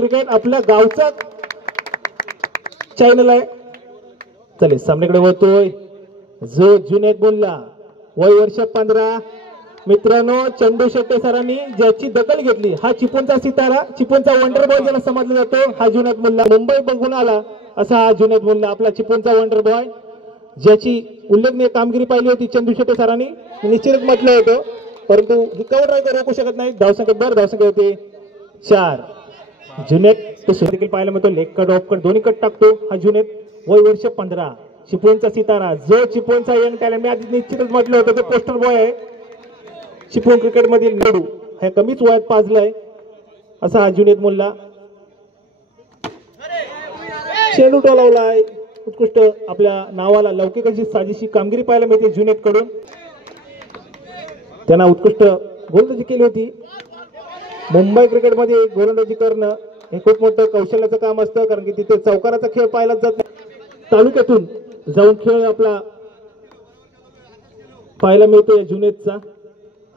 Cricket आपल्या गावचा channel आहे. चले सामन्याकडे वळतोय जो जुनेद मुल्ला, वय वर्ष 15. मित्रांनो, चंदू शेट्टे सरांनी ज्याची दखल घेतली, हा चिपळूणचा सितारा, चिपळूणचा वंडर बॉय ज्याला समजला जातो, हा जुनेद मुल्ला. मुंबई बघून आला असा हा जुनेद मुल्ला, आपला चिपळूणचा वंडर बॉय, ज्याची उल्लेखनीय कामगिरी पाहिली होती चंदू शेट्टे सरांनी. निश्चितच म्हटलं होतं, परंतु ही कव्हर ड्राईव्ह रोखू शकत नाही. धावसंख्या धावसंख्या होते 4. जुनेद तो देखील पाहायला मिळतो, लेग कट ऑफ कट दोन्ही कट टाकतो हा जुनेद. वय वर्ष 15, चिपळूणचा सितारा, जो चिपळूणचा यंग टॅलेंट. मी आधी निश्चितच म्हटलं होतं तो पोस्टर बॉय आहे चिपळूण क्रिकेट मधील नेडू, हे कमीच वयात पाजलाय असा हा जुनेद मुल्ला. चेंडू टोलावलाय, उत्कृष्ट आपल्या नावाला लौकिक अशी साजेशी कामगिरी पाहायला मिळते जुनेद कडून. त्यांना उत्कृष्ट गोलंदाजी केली होती. मुंबई क्रिकेटमध्ये गोलंदाजी करणं हे खूप मोठं कौशल्याचं काम असतं, कारण की तिथे चौकाराचा खेळ पाहायला जात नाही. तालुक्यातून जाऊन खेळ आपला पाहायला मिळतो जुनेदचा.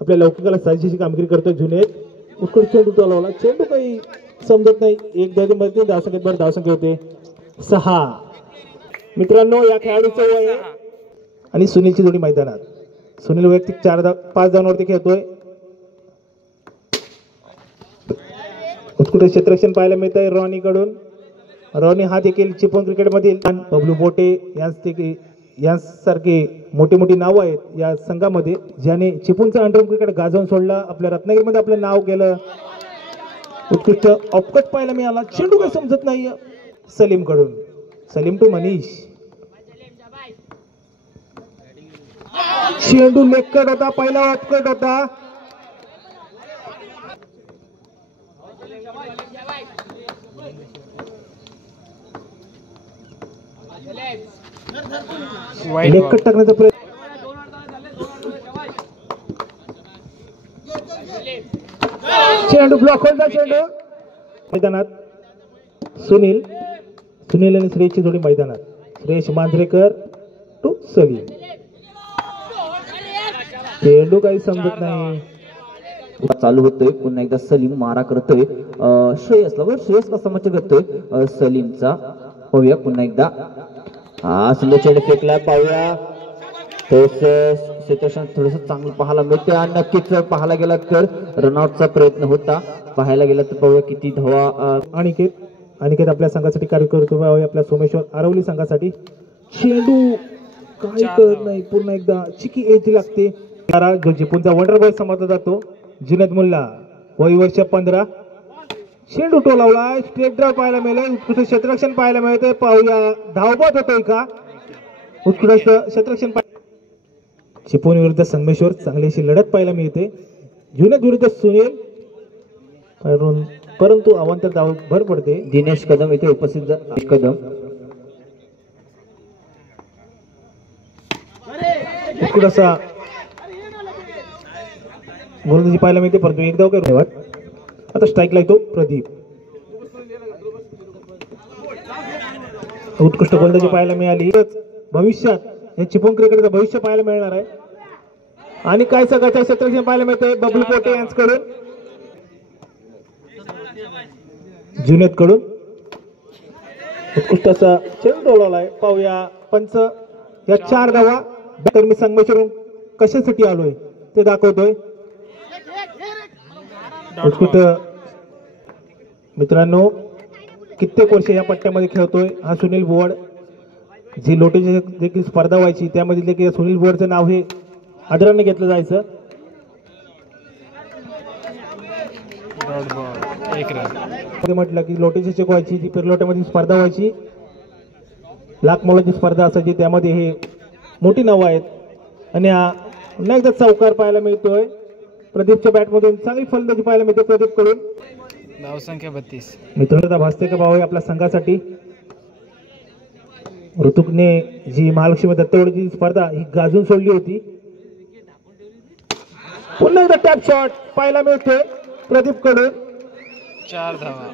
आपल्या लौकिकाला साजेशी कामगिरी करतोय जुनेद. उत्कृष्ट चेंडू टोलावला, चेंडू काही समजत नाही. एक मध्ये धावसंख्येत धावसंख्या होते 6. मित्रांनो, या खेळाडूचं वय आणि सुनीलची जोडी मैदानात. सुनील वैयक्तिक 5 धावांवरती खेळतोय. उत्कृष्ट क्षेत्ररक्षण पाहायला मिळत आहे रॉनी कडून. रॉनी हा देखील चिपळूण क्रिकेटमधील बबलू बोटे यांसारखे मोठी मोठी नावं आहेत या संघामध्ये, ज्याने चिपळूणचं अंडर क्रिकेट गाजवून सोडला. आपल्या रत्नागिरीमध्ये आपलं नाव केलं. उत्कृष्ट ऑफकट पाहायला मिळाला, चेंडू काही समजत नाही सलीम कडून. सलीम टू मनीष, चेंडू लेग कट होता, पहिला ऑफकट होता. लेग कट टाकण्याचा प्रयत्न, चेंडू ब्लॉक होता. चेंडू मैदानात सुनील आणि श्रेयसची जोडी मैदानात. श्रेयस मांजरेकर टू सलीम, चेंडू काही समजत नाही. चालू होतोय पुन्हा एकदा सलीम मारा करतोय श्रेयसला. वर श्रेयस कसा मच करतोय सलीमचा. पाहूया पुन्हा एकदा. हा सुंदर चेंडू फेकला, पाहूया. थोडस चांगलं पाहायला मिळते आणि नक्कीच पाहायला गेला तर रनआउटचा प्रयत्न होता. पाहायला गेला तर पाहूया किती धावा. अनिकेत आपल्या संघासाठी कार्य करतो. आपल्या सोमेश्वर आरवली संघासाठी. चेंडू काही कळत नाही, पुन्हा एकदा चिकी एज लागते. जो चिपळूणचा वंडर बॉय समजला जातो जुनेद मुल्ला, वय वर्ष 15. चेंडू टोलावला, स्ट्रेट ड्राइव्ह पाहायला मिळेल. उत्कृष्ट क्षेत्ररक्षण पाहायला मिळते. पाहूया धावबाद होतोय का. उत्कृष्ट क्षेत्ररक्षण. चिपळूण विरुद्ध संगमेश्वर चांगली अशी लढत पाहायला मिळते. जुनेद विरुद्ध सुनील, परंतु अवांतर धाव भर पडते. दिनेश कदम इथे उपस्थित. दिनेश कदम उत्कृष्ट असा गोलंदाजी पाहायला मिळते, परंतु एक धाव काय. आता स्ट्राईकला येतो प्रदीप. उत्कृष्ट गोलंदाजी पाहायला मिळाली. भविष्यात हे चिपळूण क्रिकेटचं भविष्य पाहायला मिळणार आहे. आणि काय सगळ्याच्या क्षेत्ररक्षण पाहायला मिळतंय बबलू पोटे यांच्याकडून, जुनेद कडून. उत्कृष्ट असा चेंडू डोलावलाय. पाहूया पंच या 4 धावा. तर मी संगमेश्वरून कशासाठी आलोय ते दाखवतोय. उत्कृष्ट मित्रांनो, कित्येक वर्ष या पट्ट्यामध्ये खेळतोय हा सुनील बोवड. जी लोटीची देखील स्पर्धा व्हायची त्यामध्ये देखील सुनील बोवडचं नाव हे आदराने घेतलं जायचं. म्हटलं की लोटीची चेक व्हायची, जी पिरलोट्यामध्ये स्पर्धा व्हायची, लाख मोलाची स्पर्धा असायची, त्यामध्ये हे मोठी नावं आहेत. आणि हा पुन्हा एकदा चौकार पाहायला मिळतोय. प्रदीपच्या बॅटमधून चांगली फलंदाजी पाहायला मिळते प्रदीप कडून. धावसंख्या 32. मित्रांनो, भासते का भाऊ आपल्या संघासाठी. ऋतुकने जी महालक्ष्मी दत्तवडीची स्पर्धा ही गाजून सोडली होती. पुन्हा एकदा टॅप शॉट पाहायला मिळतोय प्रदीप कडून. 4 धावा.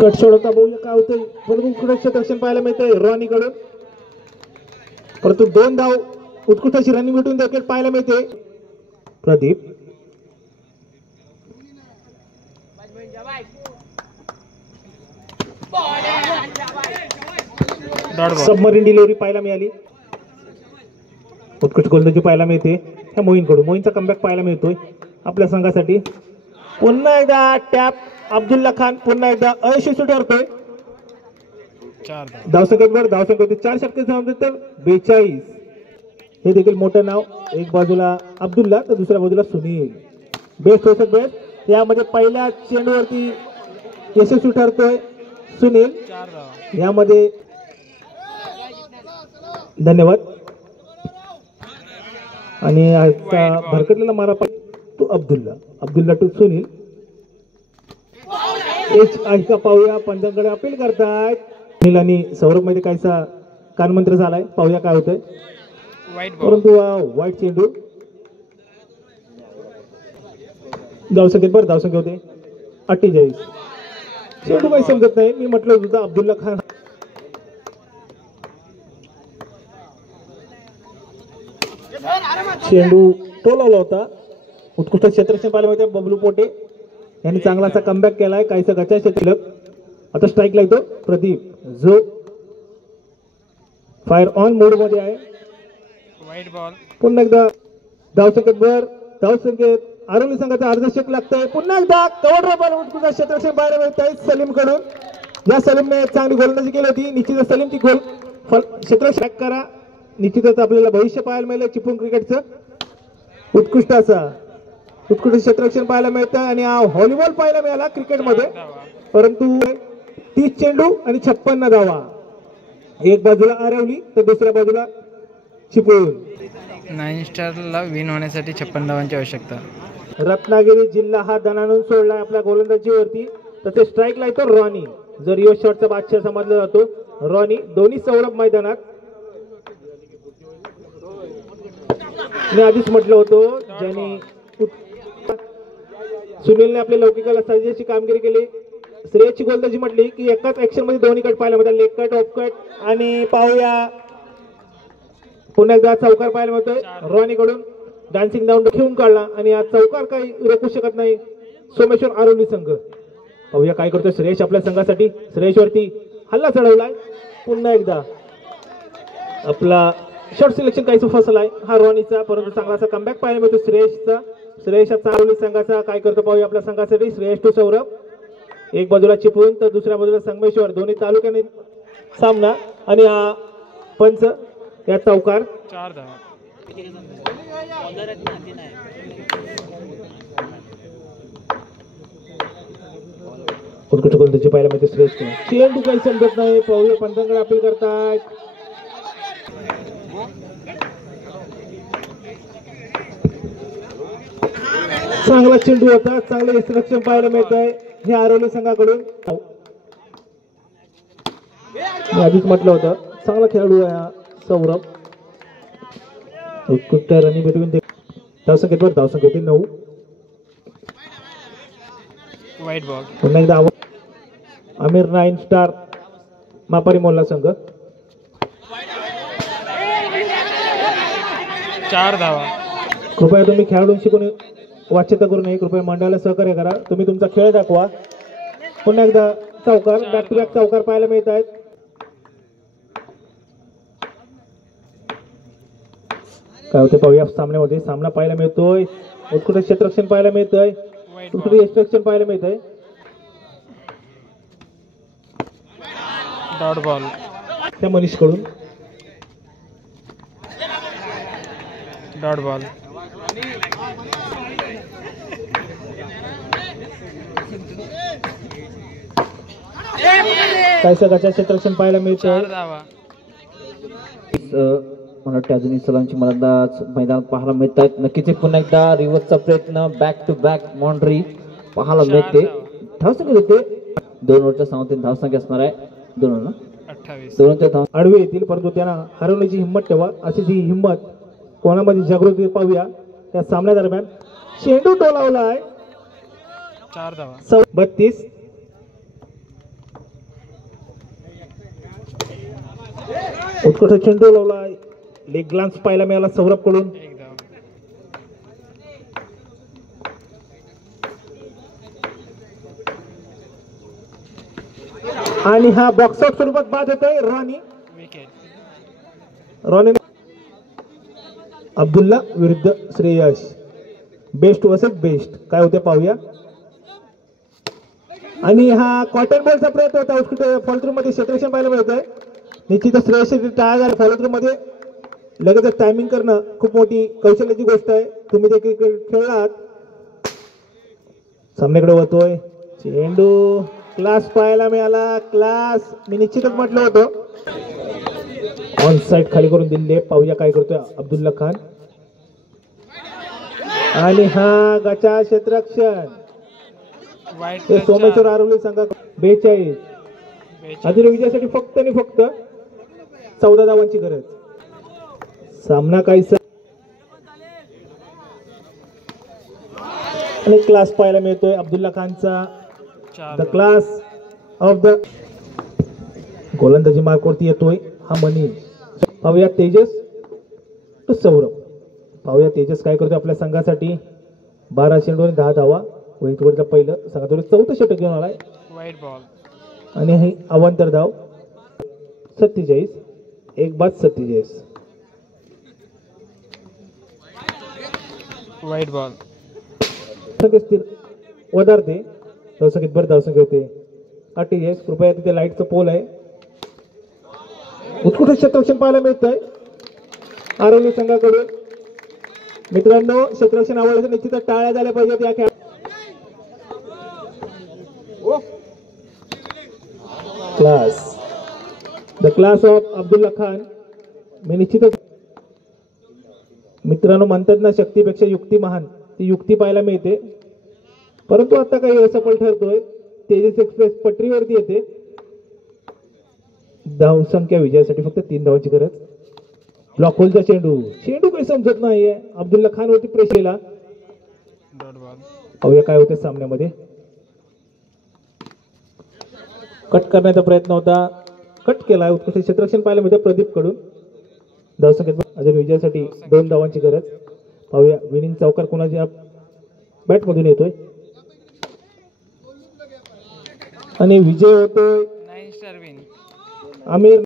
कट सोडवता बघूया काय होतंय. परंतु क्षेत्ररक्षण पाहायला मिळतंय रॉनी कडून, परंतु 2 धाव उत्कृष्ट अशी रनिंग भेटून देखील पाहायला मिळते. Pradeep. Dot ball. Submarine delivery पाहायला मिळाली. उत्कृष्ट गोलंदाजी पाहायला मिळते ह्या मोहीनकडून. मोहीनचा कमबॅक पाहायला मिळतोय आपल्या संघासाठी. पुन्हा एकदा टॅप अब्दुल्ला खान पुन्हा एकदा अयशस्वी ठरतोय. 4 धावा. धावसंख्येवर धावसंख्या होती 4 षटके तर 42. हे देखील मोठं नाव. एक बाजूला अब्दुल्ला तर दुसऱ्या बाजूला सुनील. बेस्ट होत बेस्ट. यामध्ये पहिल्या चेंडूवरती यशस्वी ठरतोय सुनील. 4 धावा. यामध्ये धन्यवाद. आणि आजचा भरकटलेला मारा तो अब्दुल्ला टू सुनील. ऐका पाहूया पंचांकडे अपील करतायत. सुनील आणि सौरभ मध्ये काहीसा कानमंत्र झालाय. पाहूया काय होतंय. वाईट बॉल. परंतु वाईट चेंडू. धावसंख्या होते 48. चेंडू काही समजत नाही. मी म्हटलं होतं अब्दुल्ला खान. चेंडू टोलावला होता. उत्कृष्ट क्षेत्ररक्षण पाहायला मिळते. बबलू पोटे यांनी चांगला असा कमबॅक केलाय. काहीसा गचा शिल्लक. आता स्ट्राईकला येतो प्रदीप जो फायर ऑन मोड मध्ये आहे. वाईट बॉल. पुन्हा एकदा धावसंख्येत आरोली संघाचा अर्धशतक लागतंय. पुन्हा एकदा कव्हर बॉल उत्कृष्ट क्षेत्ररक्षण पाहायला मिळत आहे सलीम कडून. या सलीमने चांगली गोलंदाजी केली होती. निश्चितच सलीम ती गोल क्षेत्ररक्षण करा. निश्चितच आपल्याला भविष्य पाहायला मिळेल चिपळूण क्रिकेटचं. उत्कृष्ट क्षेत्ररक्षण पाहायला मिळतं. आणि व्हॉलीबॉल पाहायला मिळाला क्रिकेटमध्ये. 4 धावा. परंतु 30 चेंडू आणि 56 धावा. एक बाजूला आरवली तर दुसऱ्या बाजूला चिपळूण. 9 स्टारला विन होण्यासाठी 56 धावांची आवश्यकता. रत्नागिरी जिल्हा हा दणानून सोडलाय आपल्या गोलंदाजीवरती. तसे स्ट्राईकला येतो रॉनी. जो रिव्हर्स शॉटचा बादशाह समजला जातो रॉनी. दोन्ही सौरभ मैदानात. मी आधीच म्हटलं होतं ज्यांनी सुनीलने आपल्या लौकिकाला सर्जेची कामगिरी केली. श्रेयसची गोलंदाजी म्हटली की एकाच ऍक्शन मध्ये दोन्ही कट पाहायला मिळतात. Leg cut off cut. आणि पाहूया पुन्हा एकदा चौकार पाहायला मिळतोय रॉनी कडून. डान्सिंग डाऊन घेऊन काढला आणि आज चौकार काही रोखू शकत नाही सोमेश्वर आरोली संघ. पाहूया काय करतोय श्रेयस आपल्या संघासाठी. श्रेयसवरती हल्ला चढवलाय. पुन्हा एकदा आपला शॉर्ट सिलेक्शन काहीच फसलाय हा रॉनीचा. परंतु चांगला असा कमबॅक पाहायला मिळतो श्रेयसचा आरोली संघाचा. काय करतो पाहूया आपल्या संघासाठी. श्रेयस टू सौरभ. एक बाजूला चिपळूण तर दुसऱ्या बाजूला संगमेश्वर. दोन्ही तालुक्याने सामना. आणि हा पंच या चौकार. 4 धावा. उत्कृष्ट गोलंदाजी पाहायला मिळते श्रेयस. चेंडू काही समजत नाही. पाहूया पंचांकडे अपील करतायत. चांगला चेंडू होता. चांगले इंस्ट्रक्शन पाहायला मिळत आहे हे आरोली संघाकडून. मी आधीच म्हटलं होतं चांगला खेळाडू आहे हा सौरभ. उत्कृष्ट रनिंग बिटवीन. धावसंख्येत 9. वाईट बॉल. पुन्हा एकदा आमिर 9 स्टार मापारी मोल्ला संघ. 4 धावा. कृपया तुम्ही खेळाडूंशी कोणी वाच्यता करू नये. कृपया मंडळाला सहकार्य करा. तुम्ही तुमचा खेळ दाखवा. पुन्हा एकदा चौकार. बॅक टू बॅक चौकार पाहायला मिळत आहेत. काय होते पाहूया सामन्यामध्ये. सामना पाहायला मिळतोय. उत्कृष्ट क्षेत्ररक्षण पाहायला मिळतंय. वाईट उत्कृष्ट बॉल. एक्स्ट्रॅक्शन पाहायला मिळतंय. Dot ball. त्या मनीष कडून. Dot ball. काय सगळ्याच्या क्षेत्ररक्षण पाहायला मिळतंय. 4 धावा. मला वाटतं अजूनही सलामची मलंदाज मैदानात पाहायला मिळत आहेत. नक्कीच हे पुन्हा एकदा रिव्हर्सचा प्रयत्न. बॅक टू बॅक बाउंड्री पाहायला मिळते. धावसंख्या होते 2 ओव्हरच्या सामन्यात धावसंख्या असणार आहे 2 ना 28. 2च्या धाव. आडवे येतील परंतु त्यांना हरवण्याची हिंमत ठेवा. अशी जी हिंमत कोणामध्ये जागृती पाहूया त्या सामन्या दरम्यान. चेंडू टोलावला आहे. 4 धावा. 32. उत्कृष्ट चेंडू लावला. लेग ग्लान्स पाहायला मिळाला सौरभ कडून. 1 धावा. आणि हा बॉक्स आउट स्वरूपात बाद होतोय. रॉनी अब्दुल्ला विरुद्ध श्रेयश. बेस्ट वर्सेस बेस्ट काय होते पाहूया. आणि हा कॉटन बॉलचा प्रयत्न होता. उत्कृष्ट फॉलोथ्रू मध्ये क्षेत्ररक्षण पाहायला मिळत आहे. निश्चितच श्रेयश टाळा झाला. फॉलोथ्रू मध्ये लगेच टायमिंग करणं खूप मोठी कौशल्याची गोष्ट आहे. तुम्ही ते क्रिकेट खेळलात. सामन्याकडे होतोय चेंडू. क्लास पाहायला मिळाला. क्लास मी निश्चितच म्हटलं होतं. ऑन साइड खाली करून दिले. पाहूया काय करतोय अब्दुल्ला खान. आणि हा गचा क्षेत्ररक्षण ते सोमेश्वर आरोली संघा 42. अजून विजयासाठी फक्त आणि फक्त 14 धावांची गरज. सामना काहीसा आणि क्लास पाहायला मिळतोय अब्दुल्ला खानचा. द क्लास ऑफ द गोलंदाजी मार्कवरती येतोय हा मनीष. पाहूया तेजस टू सौरभ. पाहूया तेजस काय करतोय आपल्या संघासाठी. 12 चेंडू आणि 10 धावा. वैतवडीचं पहिलं संघातून 4थं षटक घेऊन आलाय. वाईट बॉल. आणि ही अवांतर धाव 47. एक बाद 47. वाईट बॉल. स्थिर वधारते. धावसंख्येत बरं धावसंख्या होते 48. कृपया तिथे लाईटचं पोल आहे. उत्कृष्ट क्षेत्ररक्षण पाहायला मिळत आहे आरवली संघाकडून. मित्रांनो क्षेत्ररक्षण आवडलं तर निश्चितच टाळ्या झाल्या पाहिजेत या खेळात. Class the class of Abdullah Khan. मी निश्चितच मित्रांनो म्हणतात ना शक्तीपेक्षा युक्ती महान. ती युक्ती पाहायला मिळते. परंतु आता काही असफल ठरतोय. तेजस एक्सप्रेस पटरीवरती येते. धावसंख्या विजयासाठी फक्त 3 धावांची गरज. ब्लॉक होलचा चेंडू काही समजत नाहीये. अब्दुल्ला खान वरती प्रेस केला. पाहूया काय होते सामन्यामध्ये. कट करण्याचा प्रयत्न होता. कट केला. उत्कृष्ट क्षेत्ररक्षण पाहायला मिळते प्रदीप कडून. धावसंख्येत अजून विजयासाठी 2 धावांची गरज. पाहूया विनिंग चौकार कोणाच्या बॅट मधून येतोय आणि विजय होतोय नाईन स्टार विन. आमिर